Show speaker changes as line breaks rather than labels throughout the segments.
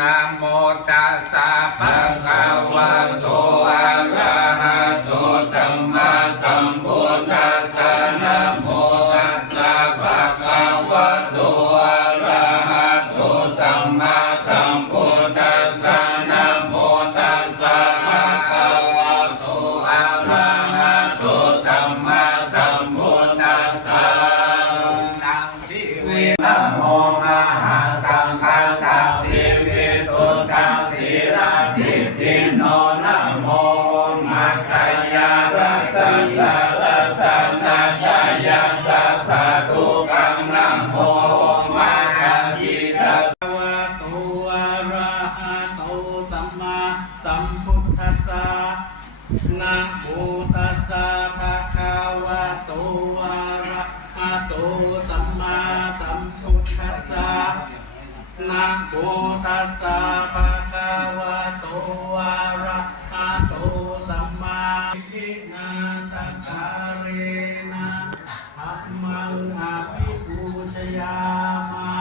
นะโมตัสสะภะคะวะโต นะโมตัสสะภะคะวะโตอะระหะโตสัมมาสัมพุทธัสสะนะโมตัสสะภะคะวะโตอะระหะโตสัมมาทินาสัก
การเรนะธัมมังอภิปูชยามา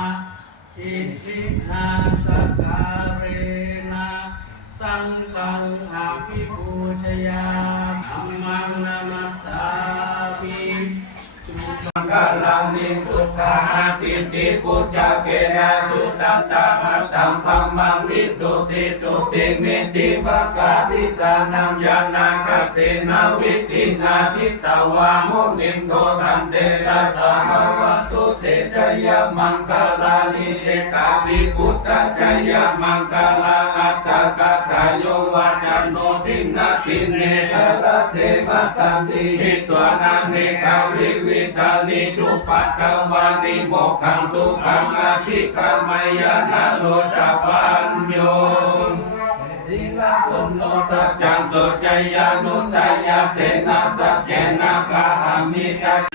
อิทินาสการเรนะสังฆังอภิปูชยา มัง
คลังนิพุทธาติติพุทธเกนะสุตัตตะมัตตังพัมมังวิสุทธิสุติมิติภกาปิตานังยานาคตินาวิตินาสิตาวามุนิโตทันเตสัสสะวสุเตชยมังคลานิเอกาภิพุทธชยมังคลาอัตตะกตา โยวัจโนทินาทิเนสารเทวตันติหิตวานาเนกาวิวิตานิจุปัตตวานิโมกขังสุขังอาภิกามายนาโลสะปัญโยสิลาปุณโนสัจจังโสจยานุจยาเทนะสัจเจนะกาหามิสัจ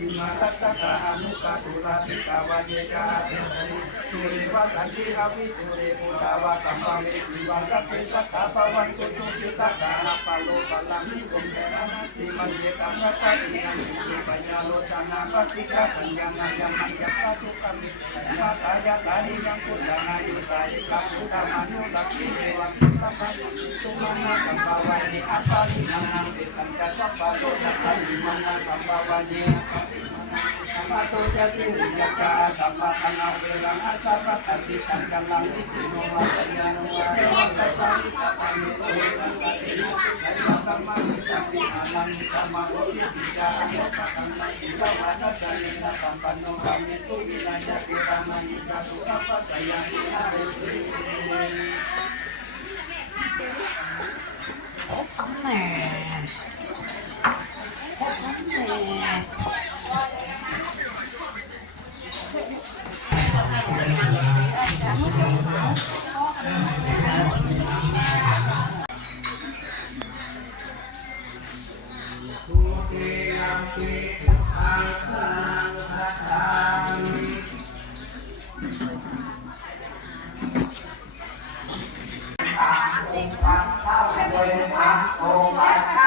จตุสาเลนังยันตังตังตังปัตังนิจสะตามุตุอนาติมานิกันตุสัพพุจะสุปะโลจะอนิกามุติอันติตังมิโยอุปะโกจะอัปปะปะโกตุเลตุอนานุกิโกาจะเลกิสิเยนะมิตุลาติกมิโนสัพเพสัตตาภวันตุสุขิตัสสะเยกิติปานาพุตติวาวานาวะเสสาธิกาวะเจมะหันตาวะมัชฌิมาตัสสะอนุปาตุลาภิกาวะเยกาตุเรวะสันติอภิตุเรปุตาวะสัมภเวสีวะสัพเพสัตตาภวันตุสุขิตัสสะปะโลปะลังนิกุมเทนะติมันเยกัมมะตินังติปัญญาโลชนะปฏิกาสัญญาณยัมมัญญาตุกัมมิมาตายะตานิยังพุทธานายุสายิกัพุทธามานุสักขิเทวะสัพพะตุมา นะสัมภาวะนิอัปปะนินังนังเตสังกัสสะปะโลยัตถะนิมังนะสัมภาวะนิสัมปะโตจะติวิยกาสัมปะทนาเวรังอัสสะปะตัสสิตังกัลลังนิสิโนวะสัญญาโนวะเรวัตตะสามิตะปะนิโตเวรังสะเตนะไตรมะกัมมะนิสัมปิอานังนิสัมมาโอทิปิจาอันปะกังนะอิวะวะนัสสะเนนะสัมปันโนกามิตุวินายะเกตามานิจาตุอัปปะยานิอาเรสุริทุเกยังปิอาสา ไปทางตรงไป